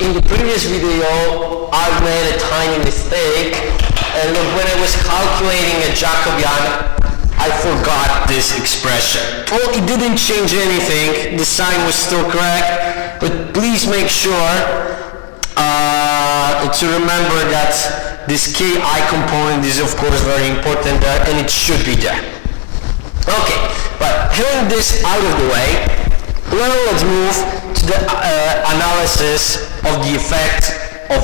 in the previous video, I made a tiny mistake, and look, when I was calculating a Jacobian, I forgot this expression. Well, it didn't change anything, the sign was still correct, but please make sure to remember that this ki component is of course very important there, and it should be there. Okay, but having this out of the way, now let's move to the analysis of the effect of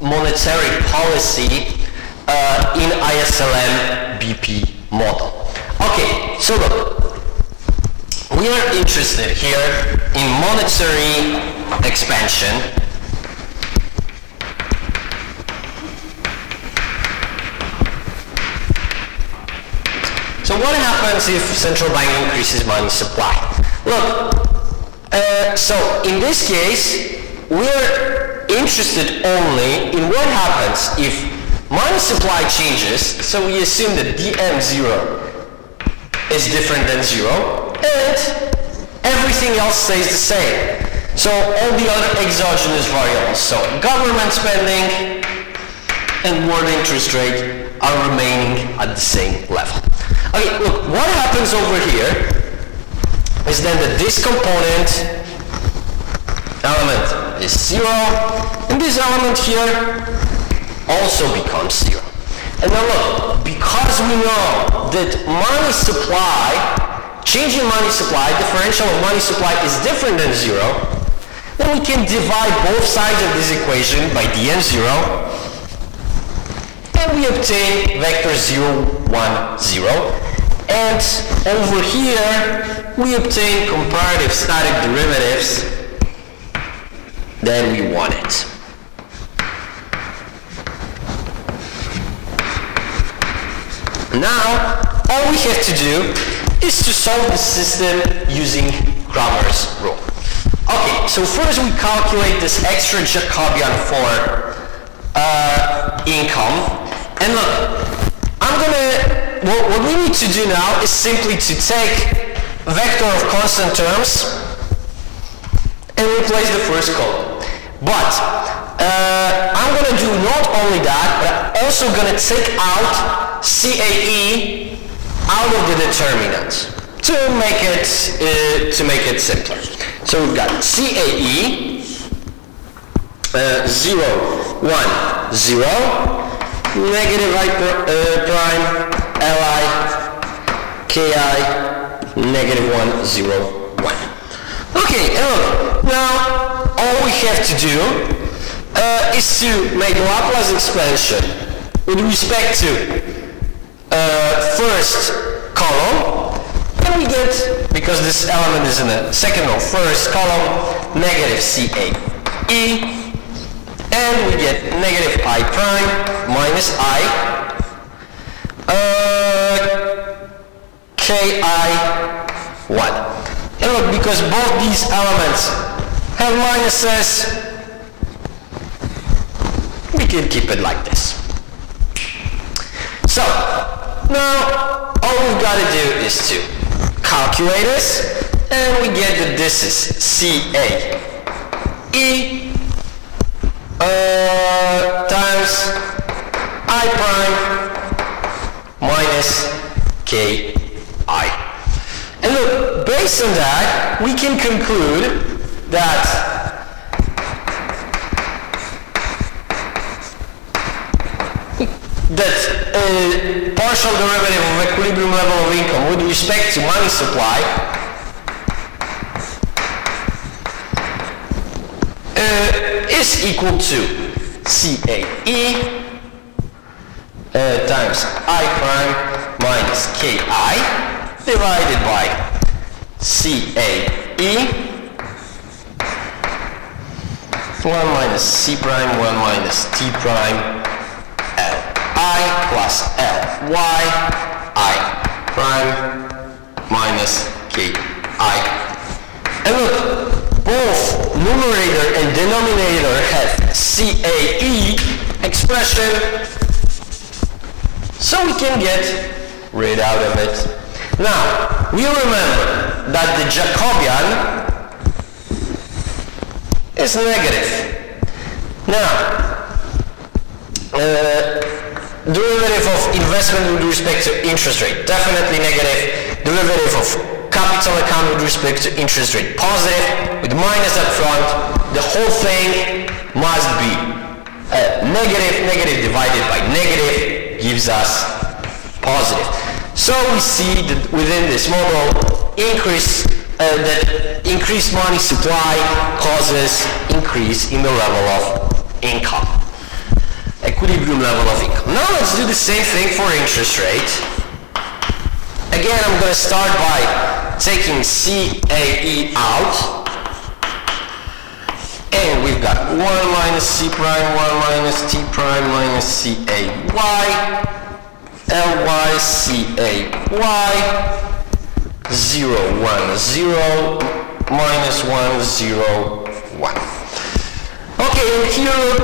monetary policy in ISLM BP model. Okay, so look, we are interested here in monetary expansion. So what happens if central bank increases money supply? Look, so in this case, we're interested only in what happens if money supply changes, so we assume that dm0 is different than 0, and everything else stays the same. So all the other exogenous variables, so government spending and world interest rate are remaining at the same level. Okay, look, what happens over here is then that this component element is 0, and this element here also becomes 0. And now look, because we know that money supply, change in money supply, differential of money supply is different than 0, then we can divide both sides of this equation by dm0, and we obtain vector 0, 1, 0. And over here, we obtain comparative static derivatives that we wanted. Now, all we have to do is to solve the system using Cramer's rule. Okay, so first we calculate this extra Jacobian for income. And look, what we need to do now is simply to take a vector of constant terms and replace the first column. But I'm going to do not only that, but I'm also going to take out CAE out of the determinant to make it simpler. So we've got CAE 0, 1, 0. Negative I prime, Li, Ki, negative 1, 0, 1. Okay, and look, now all we have to do is to make Laplace expansion with respect to first column, and we get, because this element is in the second row, first column, negative CAE, and we get negative I prime minus I Ki1. And look, because both these elements have minuses, we can keep it like this. So, now all we've got to do is to calculate this, and we get that this is CAE times I prime minus Ki. And look, based on that, we can conclude that partial derivative of equilibrium level of income with respect to money supply is equal to CAE times I prime minus Ki divided by CAE 1 minus C prime 1 minus T prime Li plus Ly I prime minus Ki. And look, both numerator and denominator have CAE expression, so we can get rid out of it. Now, we remember that the Jacobian is negative. Now, derivative of investment with respect to interest rate, definitely negative. Derivative of capital account with respect to interest rate, positive, with minus up front. The whole thing must be negative divided by negative gives us positive. So we see that within this model, that increased money supply causes increase in the level of income, equilibrium level of income. Now let's do the same thing for interest rate. Again, I'm going to start by taking CAE out. And we've got 1 minus C prime, 1 minus T prime minus CAY, LY, CAY, 0, 1, 0, minus 1, 0, 1. Okay, and here,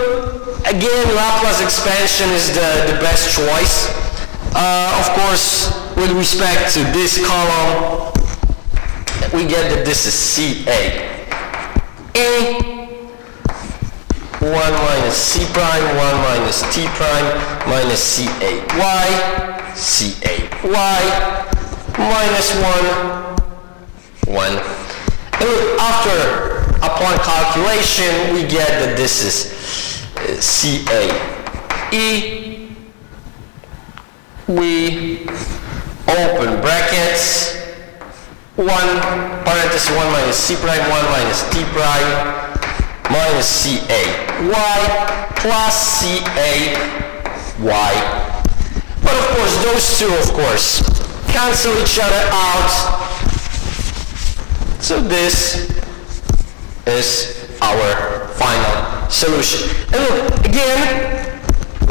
again, Laplace expansion is the best choice. Of course, with respect to this column, we get that this is CAE. 1 minus C prime, 1 minus T prime, minus CAY, minus 1, 1. And look, upon calculation, we get that this is CAE. We open brackets, 1 parenthesis 1 minus C prime, 1 minus T prime, minus CAY plus CAY. But of course, those two, of course, cancel each other out. So this is our final solution. And look, again,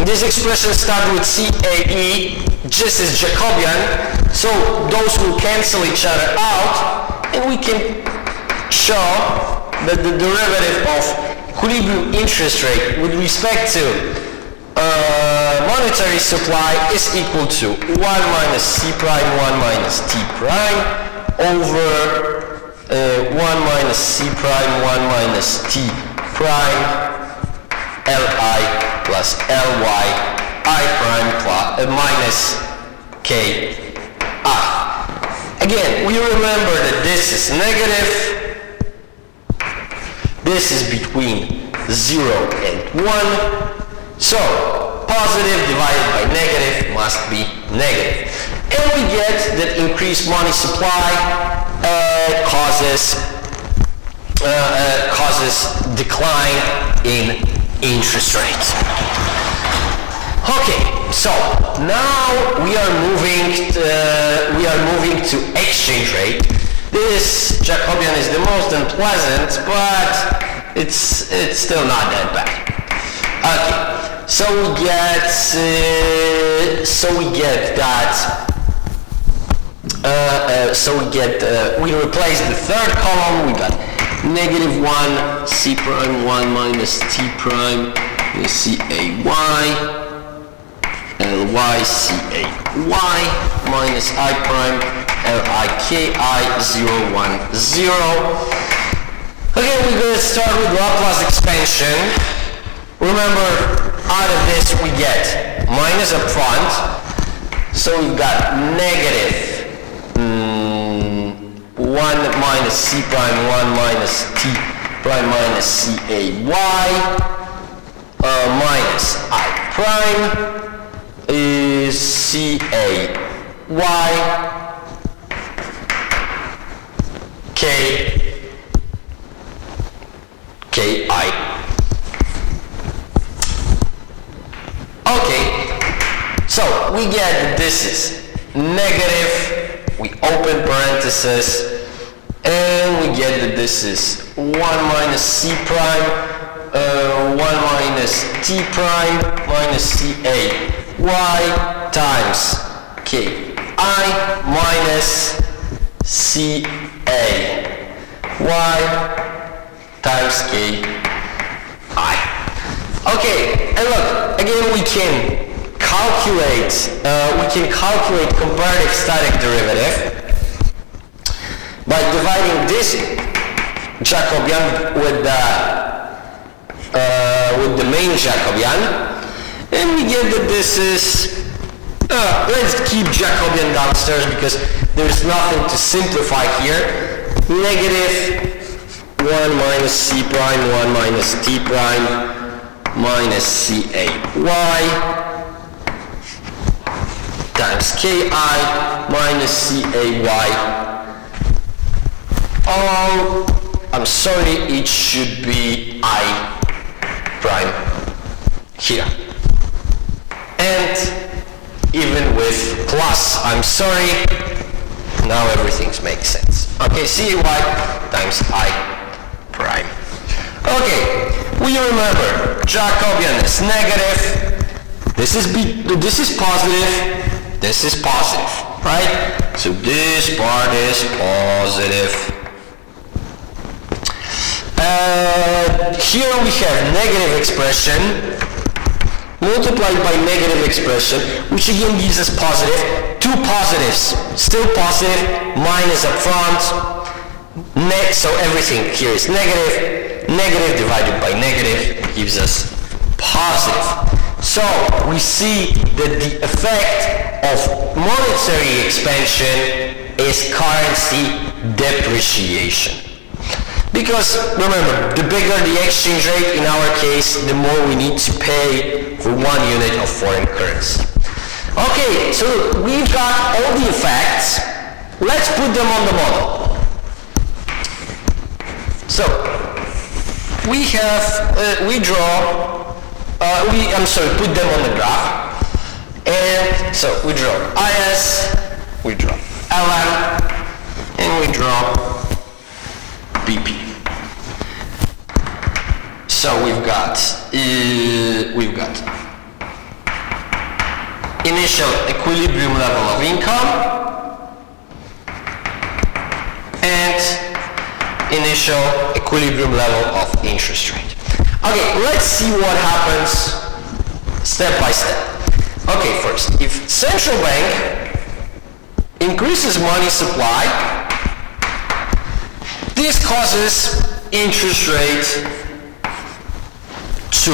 this expression starts with CAE, just as Jacobian, so those will cancel each other out, and we can show that the derivative of equilibrium interest rate with respect to monetary supply is equal to 1 minus C prime, 1 minus T prime over 1 minus C prime, 1 minus T prime, Li plus Ly, I prime plus minus Ki. Again, we remember that this is negative. This is between 0 and 1. So, positive divided by negative must be negative. And we get that increased money supply causes decline in interest rates. Okay, so now we are moving to exchange rate. This Jacobian is the most unpleasant, but it's still not that bad. Okay, so we get we replace the third column. We got negative 1 C prime, 1 minus T prime, CAY, Ly, CAY, minus I prime, LIKI, 0, 1, 0. Okay, we're going to start with Laplace expansion. Remember, out of this we get minus up front. So we've got negative 1 minus C prime, 1 minus T prime minus CAY, minus I prime is CAY, KI. Okay, so we get this is negative, we open parenthesis, and we get that this is 1 minus C prime, 1 minus T prime minus CAY times KI minus CAY times KI. Okay, and look, again we can calculate comparative static derivative by dividing this Jacobian with the with the main Jacobian, and we get that this is, let's keep Jacobian downstairs because there's nothing to simplify here. Negative 1 minus c prime 1 minus t prime minus ca y times ki minus cay. Oh, I'm sorry, it should be I prime here. And even with plus, I'm sorry, now everything makes sense. Okay, cy times I prime. Okay, we remember Jacobian is negative, this is positive, this is positive, right? So this part is positive. Here we have negative expression multiplied by negative expression, which again gives us positive. Two positives, still positive, minus up front. So everything here is negative. Negative divided by negative gives us positive. So we see that the effect of monetary expansion is currency depreciation. Because remember, the bigger the exchange rate in our case, the more we need to pay for 1 unit of foreign currency. Okay, so we've got all the effects. Let's put them on the model. So we have, put them on the graph. And so we draw IS, we draw LM, and we draw BP. So we've got initial equilibrium level of income and initial equilibrium level of interest rate. Okay, let's see what happens step by step. Okay, first, if central bank increases money supply, this causes interest rate to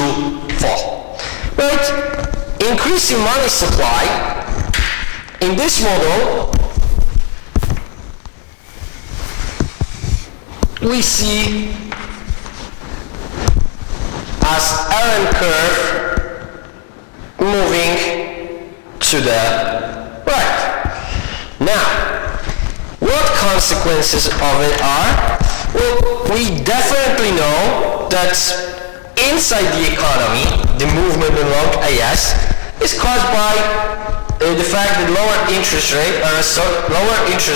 fall. Right? Increasing money supply in this model, we see as LM curve moving to the right. Now, what consequences of it are? Well, we definitely know that inside the economy, the movement along IS is caused by the fact that lower interest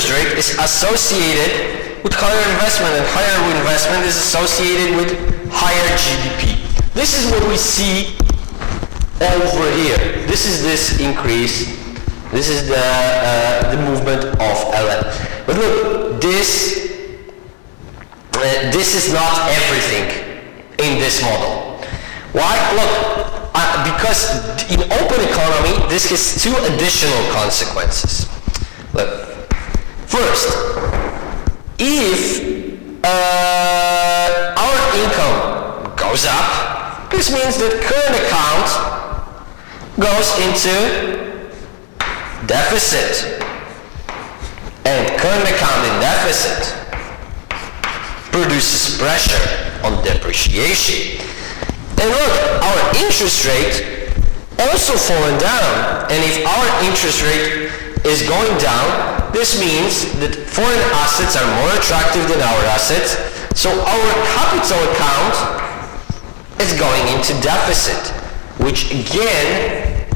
rate is associated with higher investment, and higher investment is associated with higher GDP. This is what we see over here. This is this increase. This is the movement of LM. But look, this is not everything in this model. Why? Look, because in open economy, this has two additional consequences. Look, first, if our income goes up, this means that current account goes into deficit, and current account in deficit produces pressure on depreciation. And look, our interest rate also falling down, and if our interest rate is going down, this means that foreign assets are more attractive than our assets, so our capital account is going into deficit, which again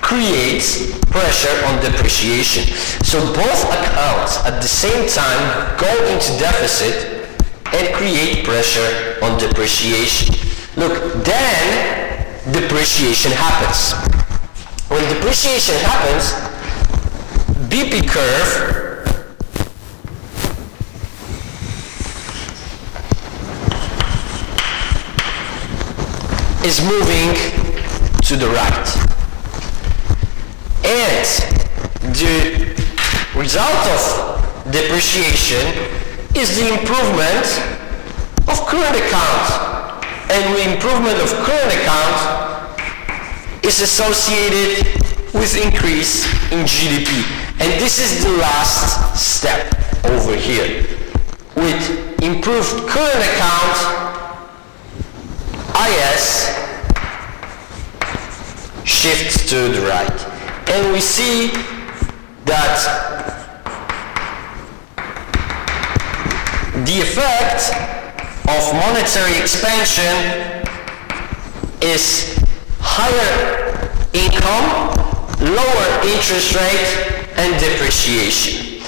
creates pressure on depreciation. So both accounts at the same time go into deficit and create pressure on depreciation. Look, then depreciation happens. When depreciation happens, BP curve is moving to the right. And the result of depreciation is the improvement of current account. and improvement of current account is associated with increase in GDP. And this is the last step over here. With improved current account, IS shifts to the right. And we see that the effect of monetary expansion is higher income, lower interest rate, and depreciation.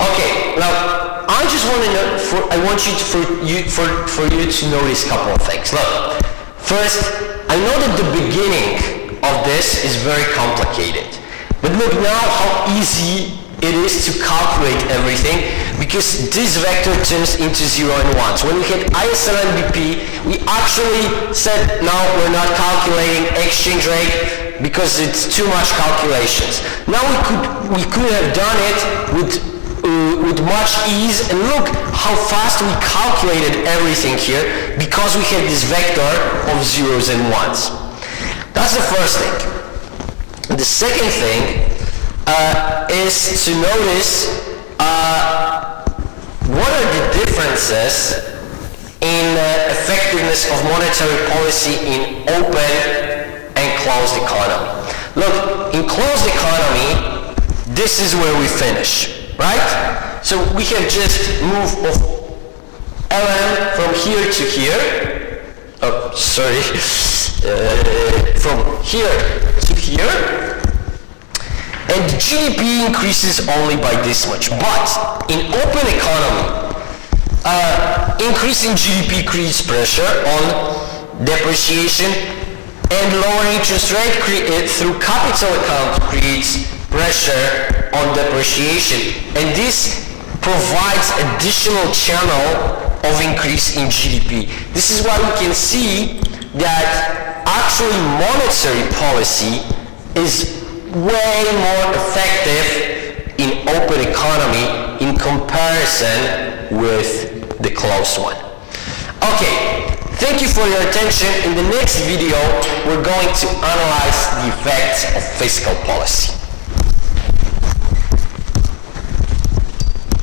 Okay, now I just want to know, I want you to notice a couple of things. Look, first, I know that the beginning of this is very complicated, but look now how easy it is to calculate everything, because this vector turns into 0 and 1. So when we had ISL and BP, we actually said, no, we're not calculating exchange rate because it's too much calculations. Now we could have done it with much ease, and look how fast we calculated everything here because we had this vector of zeros and ones. That's the first thing. The second thing is to notice what are the differences in effectiveness of monetary policy in open and closed economy. Look, in closed economy, this is where we finish, right? So we have just moved of LM from here to here. Oh, sorry. From here to here. And GDP increases only by this much. But in open economy, increasing GDP creates pressure on depreciation, and lower interest rate through capital account creates pressure on depreciation. And this provides additional channel of increase in GDP. This is why we can see that actually monetary policy is way more effective in open economy in comparison with the closed one. Okay, thank you for your attention. In the next video, we're going to analyze the effects of fiscal policy.